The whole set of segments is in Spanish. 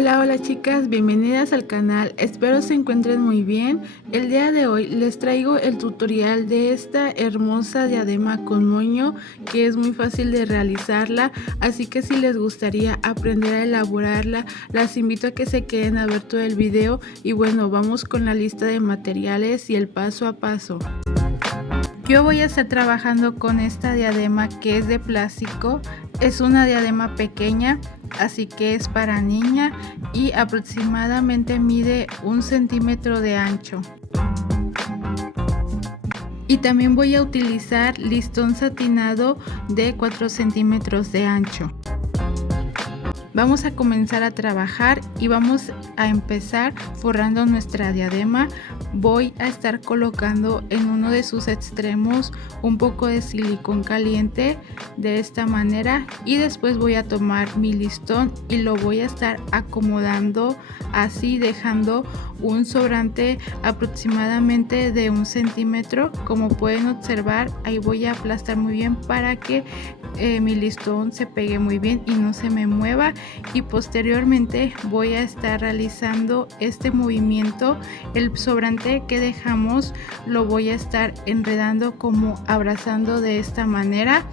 Hola, hola chicas, bienvenidas al canal, espero se encuentren muy bien. El día de hoy les traigo el tutorial de esta hermosa diadema con moño que es muy fácil de realizarla, así que si les gustaría aprender a elaborarla, las invito a que se queden a ver todo el video y bueno, vamos con la lista de materiales y el paso a paso. Yo voy a estar trabajando con esta diadema que es de plástico, es una diadema pequeña, así que es para niña y aproximadamente mide 1 centímetro de ancho. Y también voy a utilizar listón satinado de 4 centímetros de ancho. Vamos a comenzar a trabajar y vamos a empezar forrando nuestra diadema. Voy a estar colocando en uno de sus extremos un poco de silicón caliente de esta manera y después voy a tomar mi listón y lo voy a estar acomodando así, dejando un sobrante aproximadamente de 1 centímetro. Como pueden observar, ahí voy a aplastar muy bien para que mi listón se pegue muy bien y no se me mueva, y posteriormente voy a estar realizando este movimiento. El sobrante que dejamos lo voy a estar enredando como abrazando de esta manera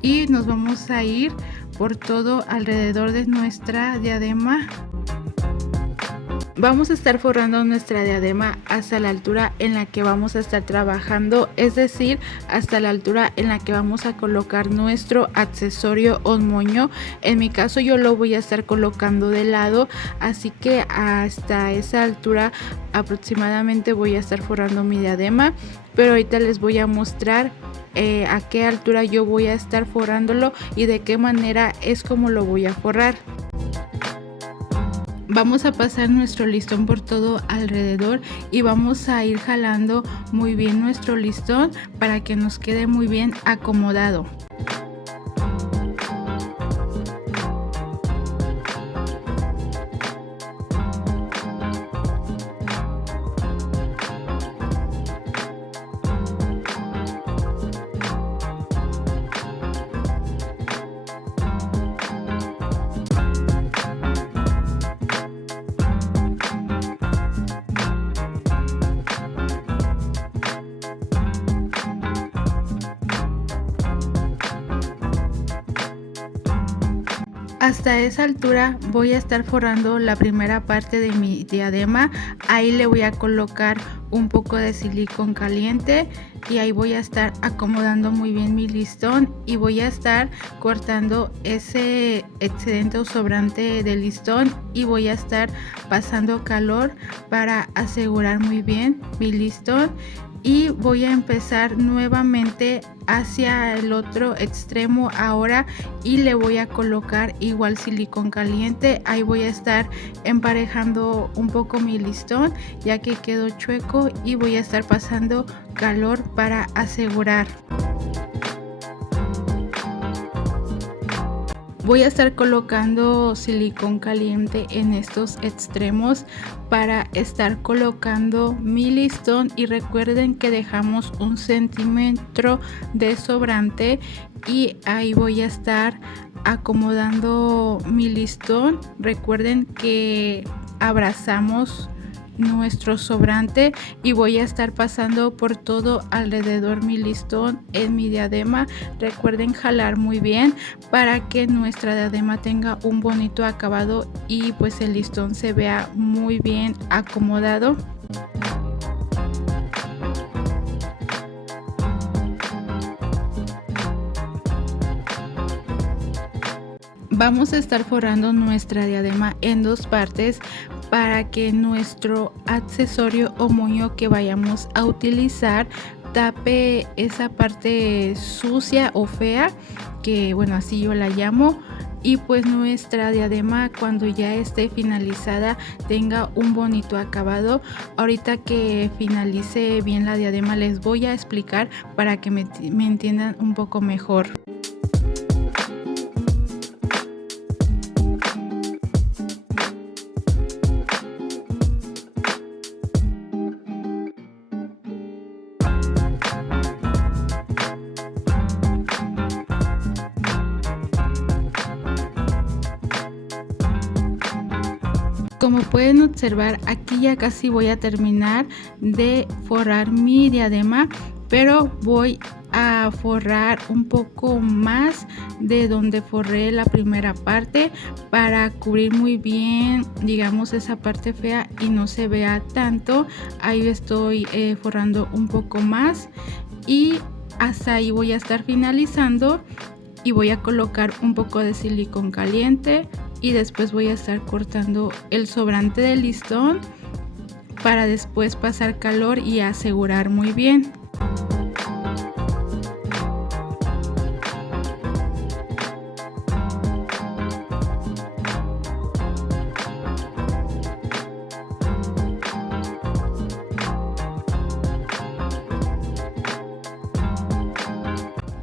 y nos vamos a ir por todo alrededor de nuestra diadema. Vamos a estar forrando nuestra diadema hasta la altura en la que vamos a estar trabajando, es decir, hasta la altura en la que vamos a colocar nuestro accesorio o moño. En mi caso yo lo voy a estar colocando de lado, así que hasta esa altura aproximadamente voy a estar forrando mi diadema, pero ahorita les voy a mostrar a qué altura yo voy a estar forrándolo y de qué manera es como lo voy a forrar. Vamos a pasar nuestro listón por todo alrededor y vamos a ir jalando muy bien nuestro listón para que nos quede muy bien acomodado. Hasta esa altura voy a estar forrando la primera parte de mi diadema. Ahí le voy a colocar un poco de silicón caliente y ahí voy a estar acomodando muy bien mi listón y voy a estar cortando ese excedente o sobrante de listón y voy a estar pasando calor para asegurar muy bien mi listón. Y voy a empezar nuevamente hacia el otro extremo ahora y le voy a colocar igual silicón caliente. Ahí voy a estar emparejando un poco mi listón ya que quedó chueco y voy a estar pasando calor para asegurar. Voy a estar colocando silicón caliente en estos extremos para estar colocando mi listón y recuerden que dejamos 1 centímetro de sobrante y ahí voy a estar acomodando mi listón. Recuerden que abrazamos nuestro sobrante y voy a estar pasando por todo alrededor mi listón en mi diadema. Recuerden jalar muy bien para que nuestra diadema tenga un bonito acabado y pues el listón se vea muy bien acomodado. Vamos a estar forrando nuestra diadema en 2 partes para que nuestro accesorio o moño que vayamos a utilizar tape esa parte sucia o fea, que bueno, así yo la llamo, y pues nuestra diadema cuando ya esté finalizada tenga un bonito acabado. Ahorita que finalice bien la diadema les voy a explicar para que me entiendan un poco mejor. Como pueden observar, aquí ya casi voy a terminar de forrar mi diadema, pero voy a forrar un poco más de donde forré la primera parte para cubrir muy bien, digamos, esa parte fea y no se vea tanto. Ahí estoy forrando un poco más y hasta ahí voy a estar finalizando, y voy a colocar un poco de silicón caliente y después voy a estar cortando el sobrante del listón para después pasar calor y asegurar muy bien.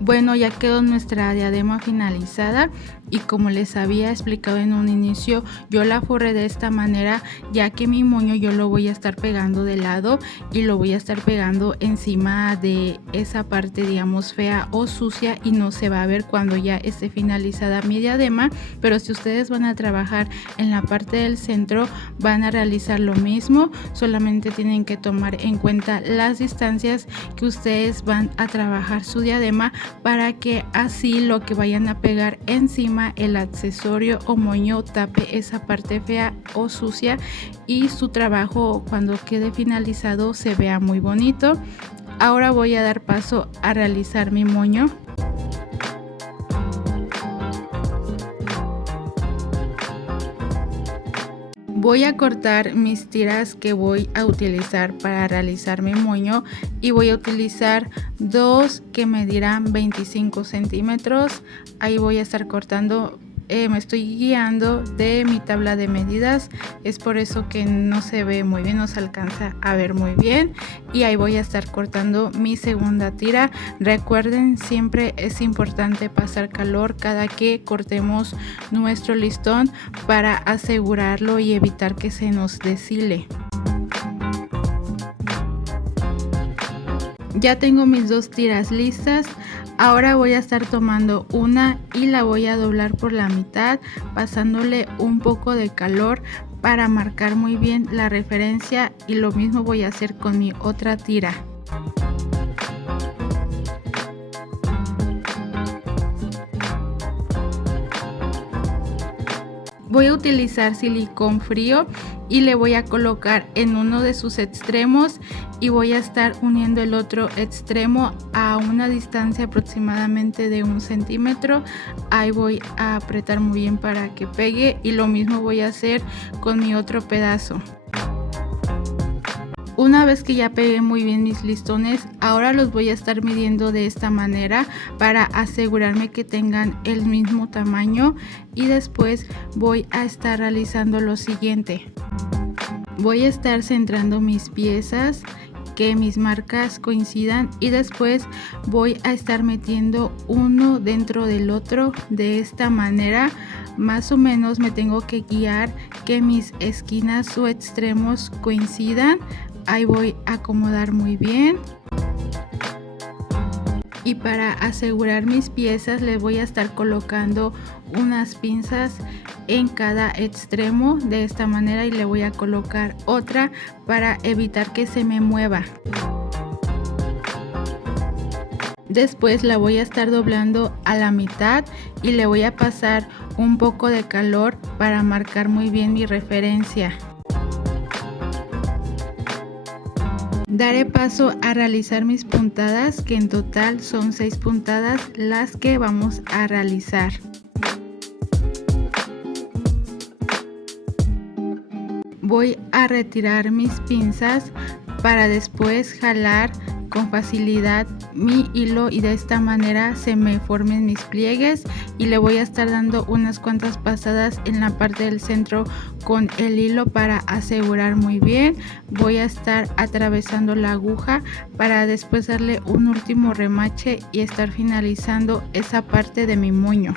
Bueno, ya quedó nuestra diadema finalizada y como les había explicado en un inicio, yo la forré de esta manera, ya que mi moño yo lo voy a estar pegando de lado y lo voy a estar pegando encima de esa parte, digamos, fea o sucia, y no se va a ver cuando ya esté finalizada mi diadema. Pero si ustedes van a trabajar en la parte del centro, van a realizar lo mismo, solamente tienen que tomar en cuenta las distancias que ustedes van a trabajar su diadema, para que así lo que vayan a pegar encima, el accesorio o moño, tape esa parte fea o sucia y su trabajo cuando quede finalizado se vea muy bonito. Ahora voy a dar paso a realizar mi moño. Voy a cortar mis tiras que voy a utilizar para realizar mi moño, y voy a utilizar dos que medirán 25 centímetros. Ahí voy a estar cortando, me estoy guiando de mi tabla de medidas, es por eso que no se ve muy bien, no se alcanza a ver muy bien. Y ahí voy a estar cortando mi segunda tira. Recuerden, siempre es importante pasar calor cada que cortemos nuestro listón para asegurarlo y evitar que se nos deshile. Ya tengo mis dos tiras listas. Ahora voy a estar tomando una y la voy a doblar por la mitad, pasándole un poco de calor para marcar muy bien la referencia, y lo mismo voy a hacer con mi otra tira. Voy a utilizar silicón frío y le voy a colocar en uno de sus extremos, y voy a estar uniendo el otro extremo a una distancia aproximadamente de 1 centímetro. Ahí voy a apretar muy bien para que pegue, y lo mismo voy a hacer con mi otro pedazo. Una vez que ya pegué muy bien mis listones, ahora los voy a estar midiendo de esta manera para asegurarme que tengan el mismo tamaño, y después voy a estar realizando lo siguiente. Voy a estar centrando mis piezas, que mis marcas coincidan, y después voy a estar metiendo uno dentro del otro de esta manera. Más o menos me tengo que guiar que mis esquinas o extremos coincidan. Ahí voy a acomodar muy bien, y para asegurar mis piezas les voy a estar colocando unas pinzas en cada extremo de esta manera, y le voy a colocar otra para evitar que se me mueva. Después la voy a estar doblando a la mitad y le voy a pasar un poco de calor para marcar muy bien mi referencia. Daré paso a realizar mis puntadas, que en total son 6 puntadas las que vamos a realizar. Voy a retirar mis pinzas para después jalar con facilidad mi hilo, y de esta manera se me formen mis pliegues, y le voy a estar dando unas cuantas pasadas en la parte del centro con el hilo para asegurar muy bien. Voy a estar atravesando la aguja para después darle un último remache y estar finalizando esa parte de mi moño.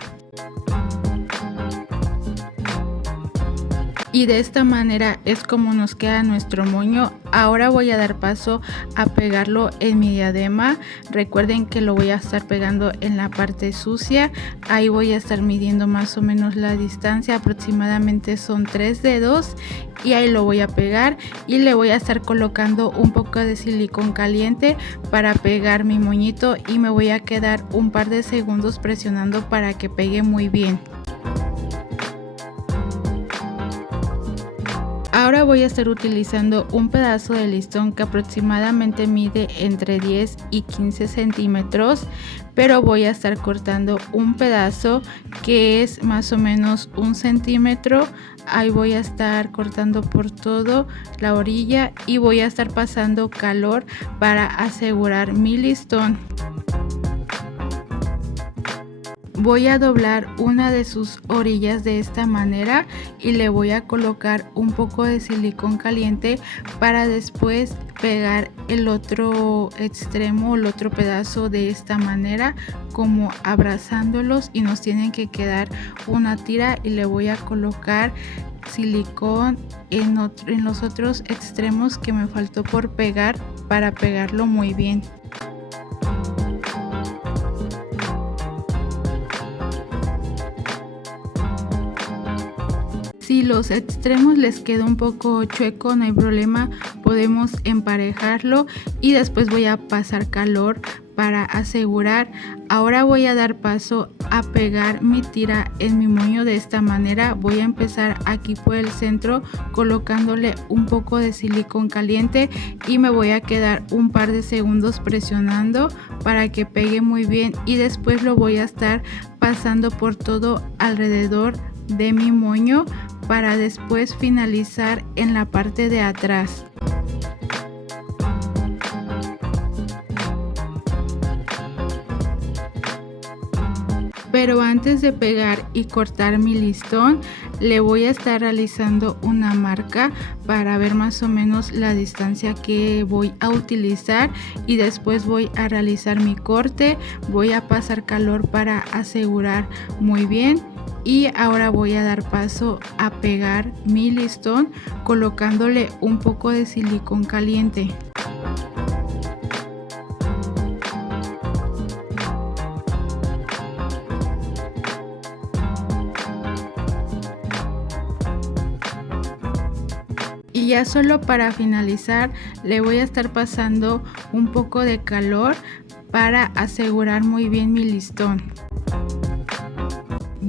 Y de esta manera es como nos queda nuestro moño. Ahora voy a dar paso a pegarlo en mi diadema. Recuerden que lo voy a estar pegando en la parte sucia. Ahí voy a estar midiendo más o menos la distancia, aproximadamente son 3 dedos, y ahí lo voy a pegar y le voy a estar colocando un poco de silicón caliente para pegar mi moñito, y me voy a quedar un par de segundos presionando para que pegue muy bien. Ahora voy a estar utilizando un pedazo de listón que aproximadamente mide entre 10 y 15 centímetros, pero voy a estar cortando un pedazo que es más o menos 1 centímetro. Ahí voy a estar cortando por todo la orilla y voy a estar pasando calor para asegurar mi listón. Voy a doblar una de sus orillas de esta manera y le voy a colocar un poco de silicón caliente para después pegar el otro extremo, el otro pedazo de esta manera, como abrazándolos, y nos tienen que quedar una tira, y le voy a colocar silicón en los otros extremos que me faltó por pegar para pegarlo muy bien. Si los extremos les queda un poco chueco, no hay problema, podemos emparejarlo y después voy a pasar calor para asegurar. Ahora voy a dar paso a pegar mi tira en mi moño de esta manera. Voy a empezar aquí por el centro colocándole un poco de silicón caliente y me voy a quedar un par de segundos presionando para que pegue muy bien, y después lo voy a estar pasando por todo alrededor de mi moño para después finalizar en la parte de atrás. Pero antes de pegar y cortar mi listón, le voy a estar realizando una marca para ver más o menos la distancia que voy a utilizar, y después voy a realizar mi corte. Voy a pasar calor para asegurar muy bien. Y ahora voy a dar paso a pegar mi listón colocándole un poco de silicón caliente. Y ya solo para finalizar le voy a estar pasando un poco de calor para asegurar muy bien mi listón.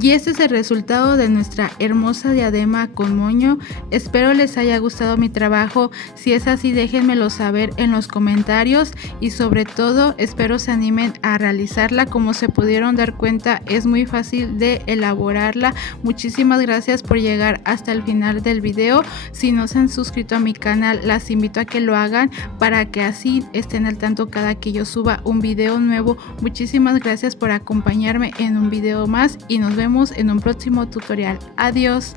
Y este es el resultado de nuestra hermosa diadema con moño. Espero les haya gustado mi trabajo. Si es así, déjenmelo saber en los comentarios, y sobre todo espero se animen a realizarla. Como se pudieron dar cuenta, es muy fácil de elaborarla. Muchísimas gracias por llegar hasta el final del video. Si no se han suscrito a mi canal, las invito a que lo hagan para que así estén al tanto cada que yo suba un video nuevo. Muchísimas gracias por acompañarme en un video más y nos vemos en un próximo tutorial. Adiós.